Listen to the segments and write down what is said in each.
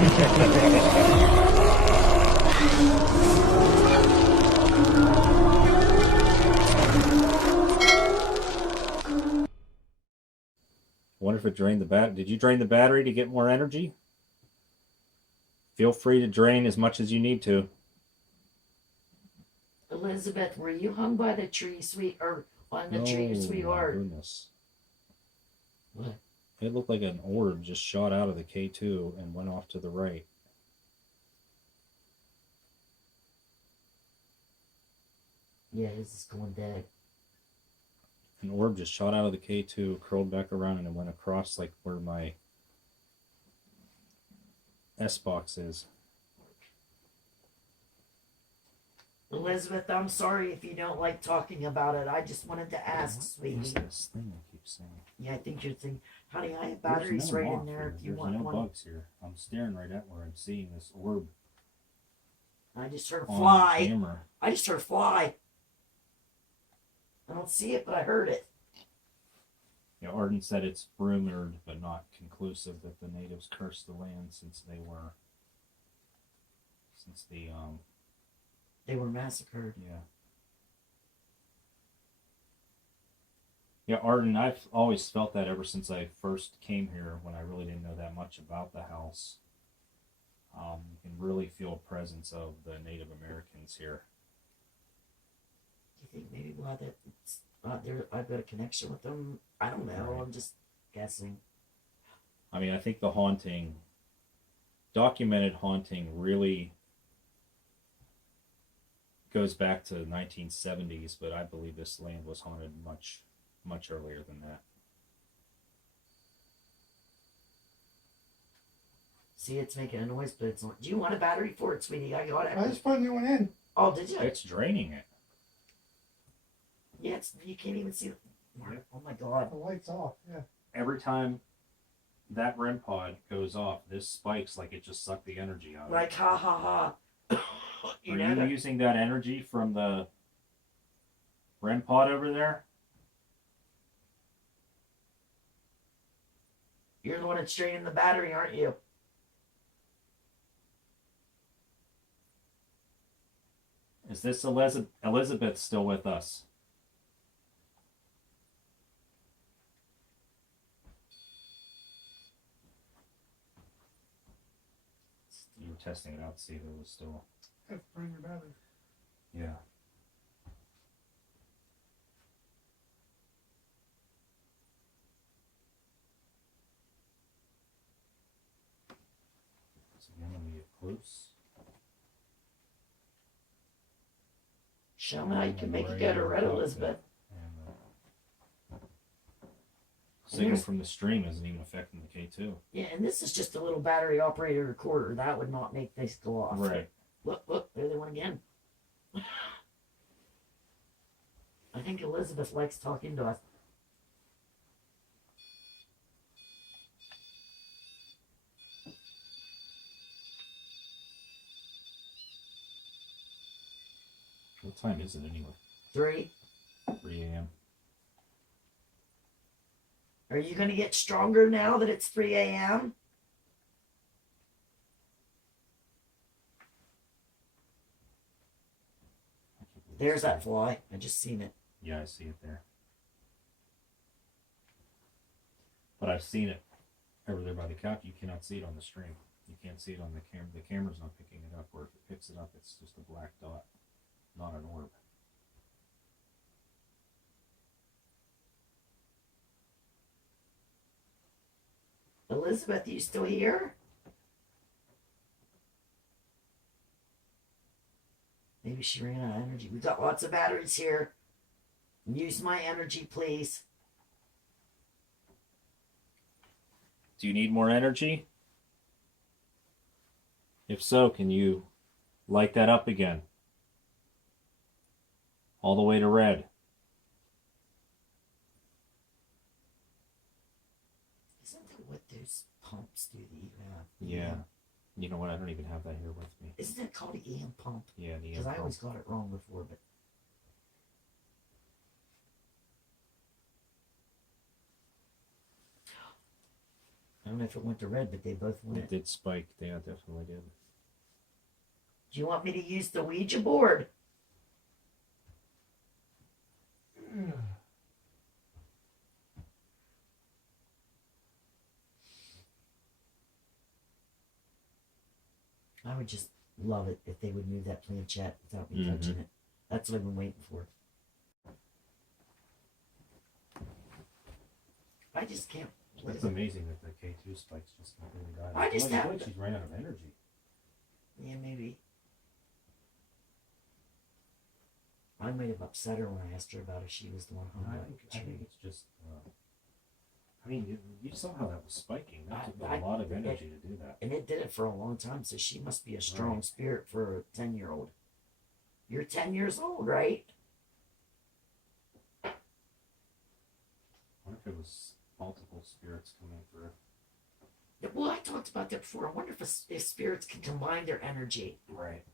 Wonder if it drained the battery. Did you drain the battery to get more energy? Feel free to drain as much as you need to. Elizabeth, were you hung by the tree, or on the tree, sweetheart? My goodness. What? It looked like an orb just shot out of the K2 and went off to the right. Yeah, this is going dead. An orb just shot out of the K2, curled back around, and it went across like where my S box is. Elizabeth, I'm sorry if you don't like talking about it. I just wanted to ask, sweetie. What is this thing I keep saying? Yeah, I think you're thinking, honey, I have batteries right in there if you want no one. bugs here. I'm staring right at where I'm seeing this orb. I just heard a fly. Camera. I just heard a fly. I don't see it, but I heard it. Yeah, Arden said it's rumored, but not conclusive, that the natives cursed the land since they were massacred. Yeah. Yeah, Arden, I've always felt that ever since I first came here, when I really didn't know that much about the house. You can really feel a presence of the Native Americans here. Do you think maybe we'll have that? I've got a connection with them. I don't know. Right. I'm just guessing. I mean, I think the documented haunting really goes back to the 1970s, but I believe this land was haunted much, much earlier than that. See, it's making a noise, but it's not. Do you want a battery for it, sweetie? I got it. I just put a new one in. Oh, did you? It's draining it. Yeah, you can't even see it. Oh my God. The light's off, yeah. Every time that REM pod goes off, this spikes like it just sucked the energy out of it. Like, ha ha ha. Are you using that energy from the REM pod over there? You're the one that's draining the battery, aren't you? Is this Elizabeth still with us? You were testing it out to see if it was still... Have to bring your battery. Yeah. So again, let me get close. Show me how you can make it go to red, Elizabeth. Signal from the stream isn't even affecting the K2. Yeah, and this is just a little battery operated recorder. That would not make this go off. Right. Look, there they went again. I think Elizabeth likes talking to us. What time is it anyway? 3 a.m. Are you going to get stronger now that it's 3 a.m.? There's that fly. I just seen it. Yeah, I see it there. But I've seen it over there by the couch. You cannot see it on the stream. You can't see it on the camera. The camera's not picking it up, or if it picks it up, it's just a black dot, not an orb. Elizabeth, you still here? Maybe she ran out of energy. We got lots of batteries here. Use my energy, please. Do you need more energy? If so, can you light that up again? All the way to red. Isn't that what those pumps do that you have? Yeah. You know what? I don't even have that here with me. Isn't that called an EM pump? Yeah, the EM Because pump. I always got it wrong before, but... don't know if it went to red, but they both It went. did spike. Yeah, it definitely did. Do you want me to use the Ouija board? I would just love it if they would move that planchette without me touching it. That's what I've been waiting for. I just can't. It's amazing that the K2 spikes just completely died. I just feel have- like she's ran out of energy. Yeah, maybe. I might have upset her when I asked her about if she was the one home. I think it's just. I mean, you saw how that was spiking. That took I- a lot of energy to do that. And it did it for a long time, so she must be a strong Right. spirit for a 10-year-old. You're 10 years old, right? I wonder if it was multiple spirits coming through. Well, I talked about that before. I wonder if spirits can combine their energy. Right.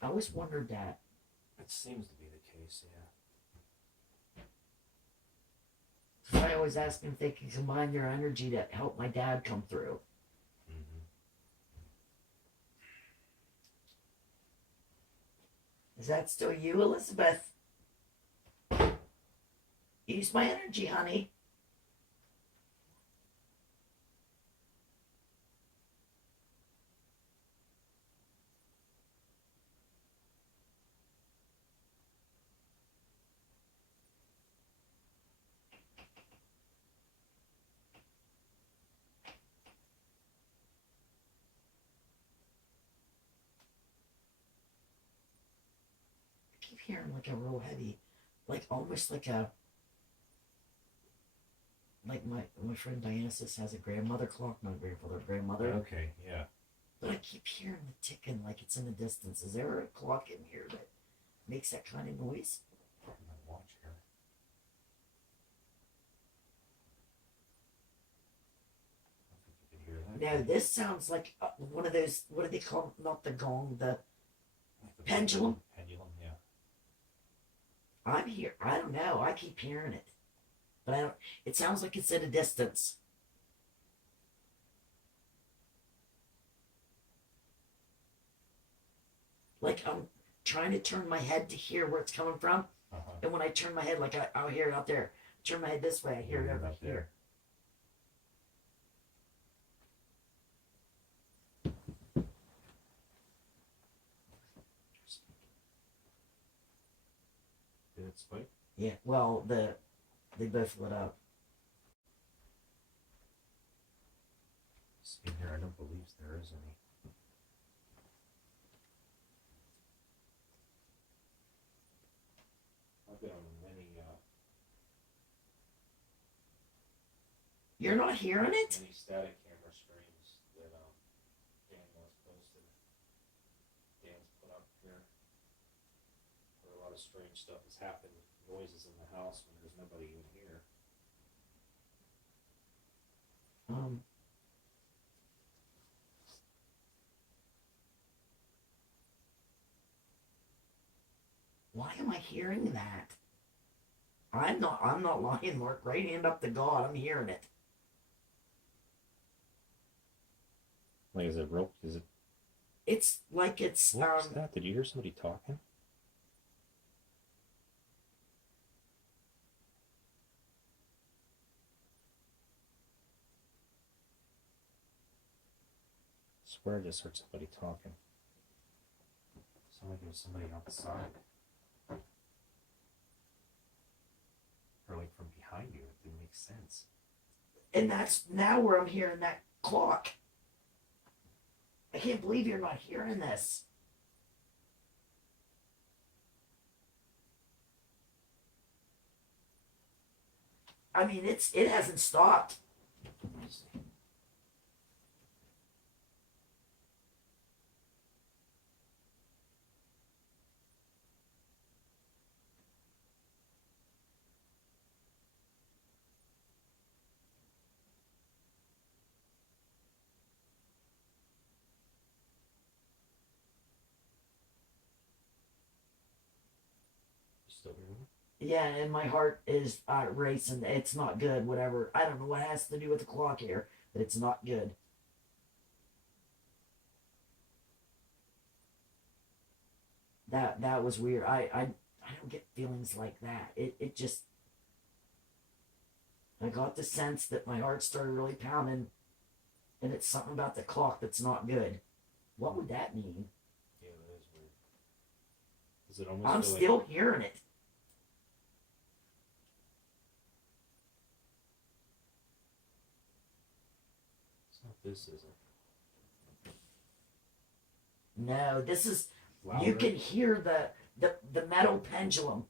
I always wondered that. It seems to be the case, yeah. 'Cause I always ask them if they can combine their energy to help my dad come through. Is that still you, Elizabeth? Use my energy, honey. I keep hearing like a real heavy, like almost like a, like my friend Diana says has a grandmother clock, my grandmother. Okay, yeah. But I keep hearing the ticking like it's in the distance. Is there a clock in here that makes that kind of noise? I'm gonna watch here. I think you can hear that. No, this sounds like one of those, what do they call them? Not the gong, the Like the pendulum? Pendulum, yeah. I'm here. I don't know. I keep hearing it. But I don't, it sounds like it's at a distance. Like I'm trying to turn my head to hear where it's coming from. And when I turn my head, like I'll hear it out there. Turn my head this way, I hear it over here. Did it spike? Yeah, well, they both lit up. In here, I don't believe there is any. I've been on many, You're not hearing it? many static camera streams that Dan was posted. Dan's put up here. Where a lot of strange stuff has happened. Noises in the house when there's nobody in here. Why am I hearing that? I'm not lying, Mark. Right hand up to God, I'm hearing it. Like, is it rope? Is it? It's like it's What was that? Did you hear somebody talking? I swear I just heard somebody talking. Sounded like there was somebody outside. Or like from behind you. It didn't make sense. and that's now where I'm hearing that clock. I can't believe you're not hearing this. I mean, it hasn't stopped. Let me see. You still hearing it? Yeah, and my heart is racing. It's not good. Whatever. I don't know what has to do with the clock here, but it's not good. That was weird. I don't get feelings like that. It just, I got the sense that my heart started really pounding, and it's something about the clock that's not good. What would that mean? Yeah, that is weird. Is it almost I'm feel still hearing it. it's not this, is it? No, this is, Louder? you can hear the metal pendulum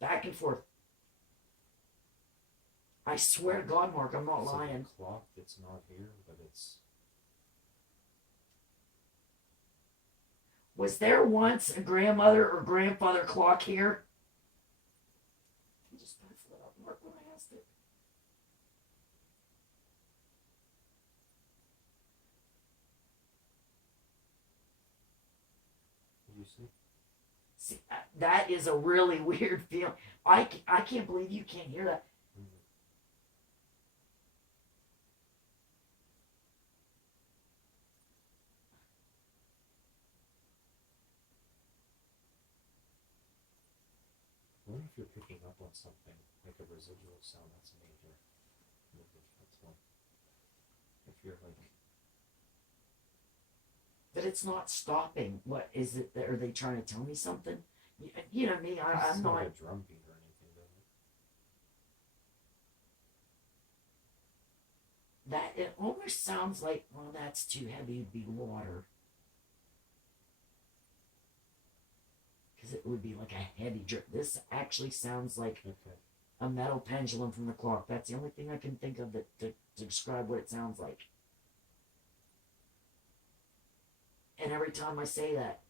back and forth. I swear to God, Mark, I'm not It's lying. like a clock that's not here, but it's. Was there once a grandmother or grandfather clock here? I just passed it up, Mark, when I asked it. What do you see? See, that is a really weird feeling. I can't believe you can't hear that. I wonder if you're picking up on something, like a residual sound. That's major. That's one. If you're like. But it's not stopping. What is it? Are they trying to tell me something? You know me. I'm It's not. like a drum beat or anything, does it? That it almost sounds like, well, that's too heavy to be water. Because it would be like a heavy drip. This actually sounds like Okay. a metal pendulum from the clock. That's the only thing I can think of to describe what it sounds like. And every time I say that,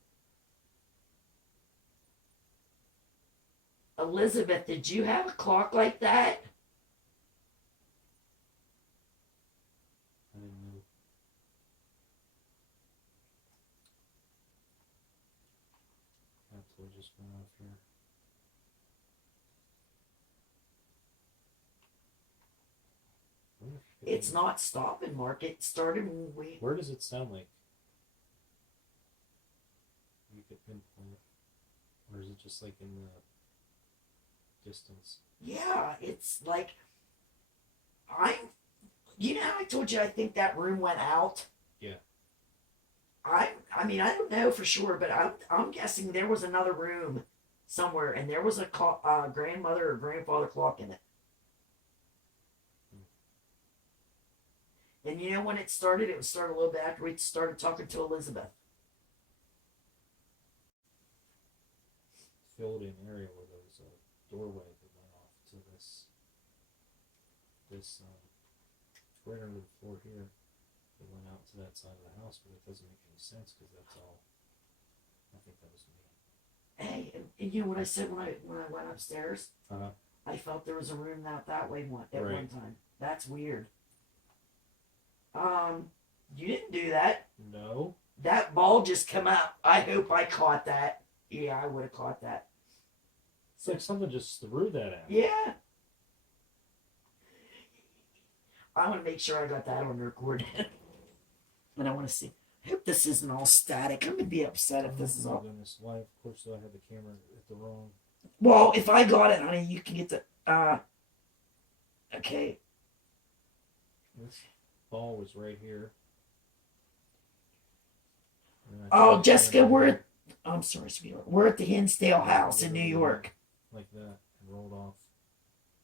Elizabeth, did you have a clock like that? I didn't know. That's what just went off here. I wonder if you It's can- not stopping, Mark. It started when we. Where does it sound like? You could pinpoint it. Or is it just like in the distance? Yeah, it's like you know how I told you I think that room went out? Yeah. I mean, I don't know for sure, but I'm guessing there was another room somewhere, and there was a grandmother or grandfather clock in it. And you know when it started? It would start a little bit after we started talking to Elizabeth. Filled in area where there was a doorway that went off to this right under the floor here. It went out to that side of the house, but it doesn't make any sense because that's all. I think that was me. Hey, and you know what I said when I went upstairs? Uh-huh. I felt there was a room that way at Right. one time. That's weird. You didn't do that. No. That ball just come out. I hope I caught that. Yeah, I would have caught that. It's like someone just threw that at me. Yeah. I want to make sure I got that on record. And I want to see. I hope this isn't all static. I'm going to be upset if this is Oh my all. goodness. Why, of course, do I have the camera at the wrong? Well, if I got it, honey, you can get the. Okay. This ball was right here. And I Oh, tried Jessica, to- we're at. I'm sorry, sweetheart. We're at the Hinsdale house in New York. Like that, and rolled off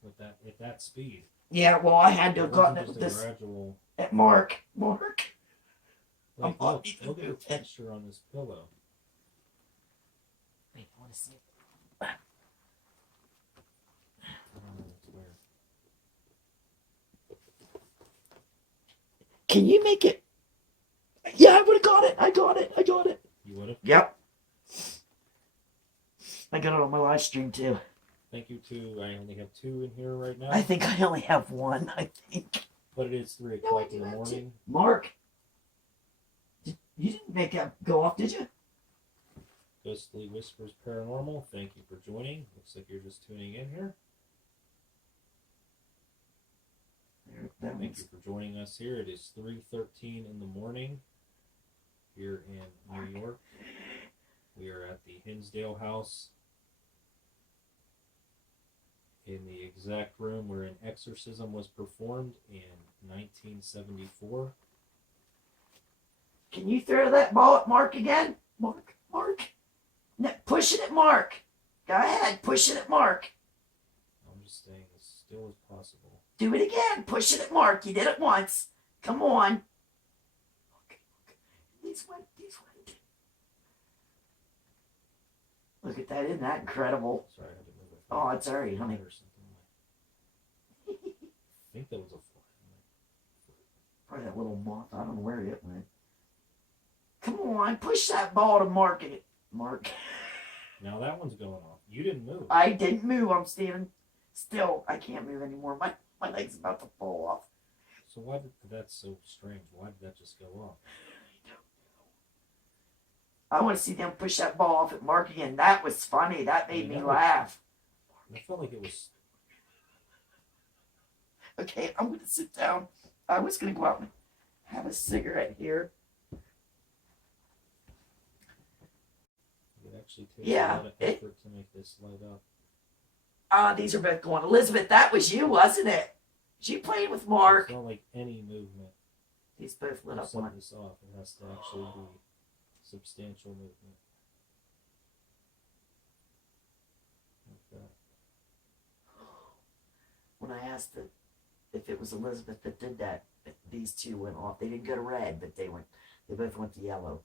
with that at that speed. Yeah, well, I had to It have gotten it wasn't with just a this. gradual. At Mark. Like, I'm look even at the moving. texture on this pillow. Wait, I want to see. I don't know where. Can you make it? Yeah, I would have got it. I got it. You would have. Yep. I got it on my live stream too. Thank you to. I only have 2 in here right now. I think I only have one. I think. But it is 3 No, I o'clock do in the have morning. Mark, you didn't make that go off, did you? Ghostly Whispers Paranormal. Thank you for joining. Looks like you're just tuning in here. That Thank one's you for joining us here. It is 3:13 in the morning here in New York. We are at the Hinsdale house in the exact room where an exorcism was performed in 1974. Can you throw that ball at Mark again? Mark. No, push it at Mark. Go ahead, push it at Mark. I'm just staying as still as possible. Do it again. Push it at Mark. You did it once. Come on. These went. Look at that. Isn't that incredible? Sorry, I had to move it. Oh, it's all right, honey. Or something. I think that was a fly. Probably that little moth. I don't know where it went. Come on. Push that ball to Mark. Mark. Now that one's going off. You didn't move. I didn't move. I'm standing still. I can't move anymore. My leg's about to fall off. So why did that's so strange? Why did that just go off? I want to see them push that ball off at Mark again. That was funny. That made me that was- laugh. I felt like it was. Okay, I'm going to sit down. I was going to go out and have a cigarette here. It actually takes Yeah, a lot of effort to make this light up. These are both going. Elizabeth, that was you, wasn't it? She played with Mark. It's not like any movement. These both lit To up set on. this off, it has to actually be substantial movement. Like that. When I asked if it was Elizabeth that did that, these two went off. They didn't go to red, but they both went to yellow.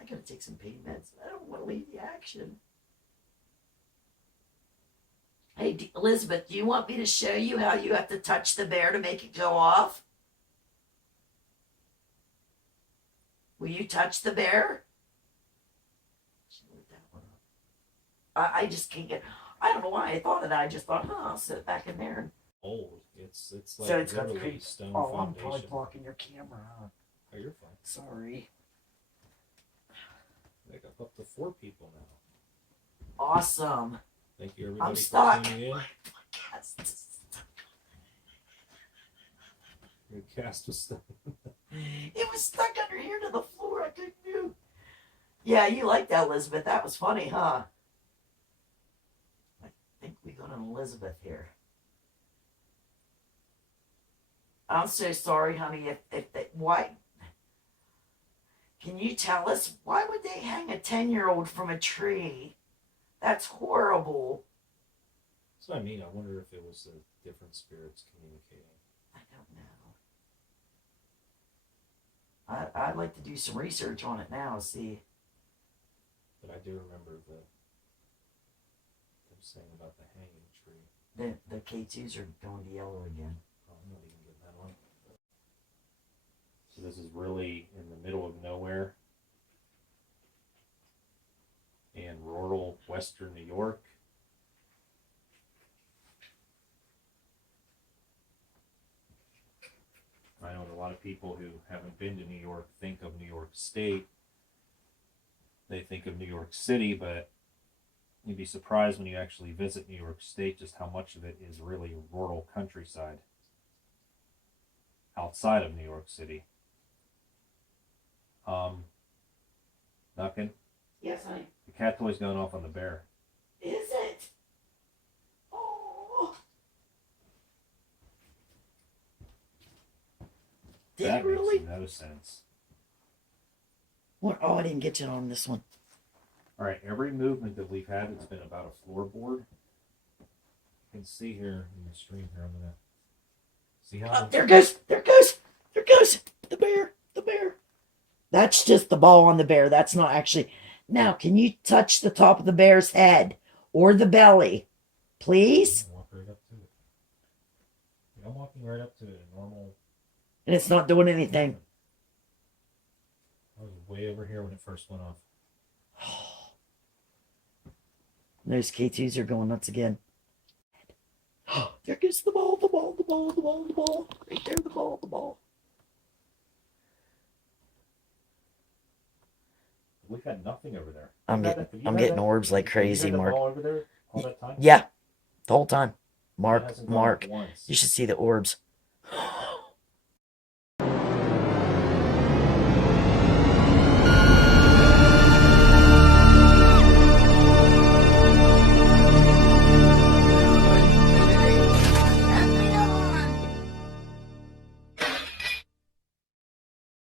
I gotta take some pain meds. I don't want to leave the action. Hey, Elizabeth, do you want me to show you how you have to touch the bear to make it go off? Will you touch the bear? She lit that one up. I just can't get. I don't know why I thought of that. I just thought, I'll sit back in there. Old. It's like So it's got the literally creep. stone Oh, I'm probably foundation. blocking your camera. Huh? Oh, you're fine. Sorry. I got up to 4 people now. Awesome. Thank you everybody I'm for stuck. tuning in. Yes. Your cast was stuck. It was stuck under here to the floor. I couldn't move. Yeah, you like that, Elizabeth. That was funny, huh? I think we got an Elizabeth here. I'm so sorry, honey. If they, why? Can you tell us why would they hang a 10-year-old from a tree? That's horrible. So I mean, I wonder if it was the different spirits communicating. I don't know. I'd like to do some research on it now. See. But I do remember them saying about the hanging tree. The K2s are going to yellow again. Oh, I'm not even getting that on. So this is really in the middle of nowhere in rural western New York. I know a lot of people who haven't been to New York think of New York State. They think of New York City, but you'd be surprised when you actually visit New York State just how much of it is really rural countryside outside of New York City. Duncan, Yes, honey. the cat toy's going off on the bear. Is it? Oh. Did That it really? makes no sense. What? Oh, I didn't get you on this one. All right, every movement that we've had, it's been about a floorboard. You can see here in the stream here. I'm gonna see how. There goes the bear. That's just the ball on the bear. That's not actually. Now, can you touch the top of the bear's head or the belly, please? Walk right up to it. I'm walking right up to it. A normal. And it's not doing anything. I was way over here when it first went off. Those K2s are going nuts again. There goes the ball. Right there, the ball. We've had nothing over there. I'm Have you had getting that? orbs like Have you crazy, had the Mark. ball over there all that time? Yeah. the whole time. It Mark, hasn't gone Mark. up once. You should see the orbs.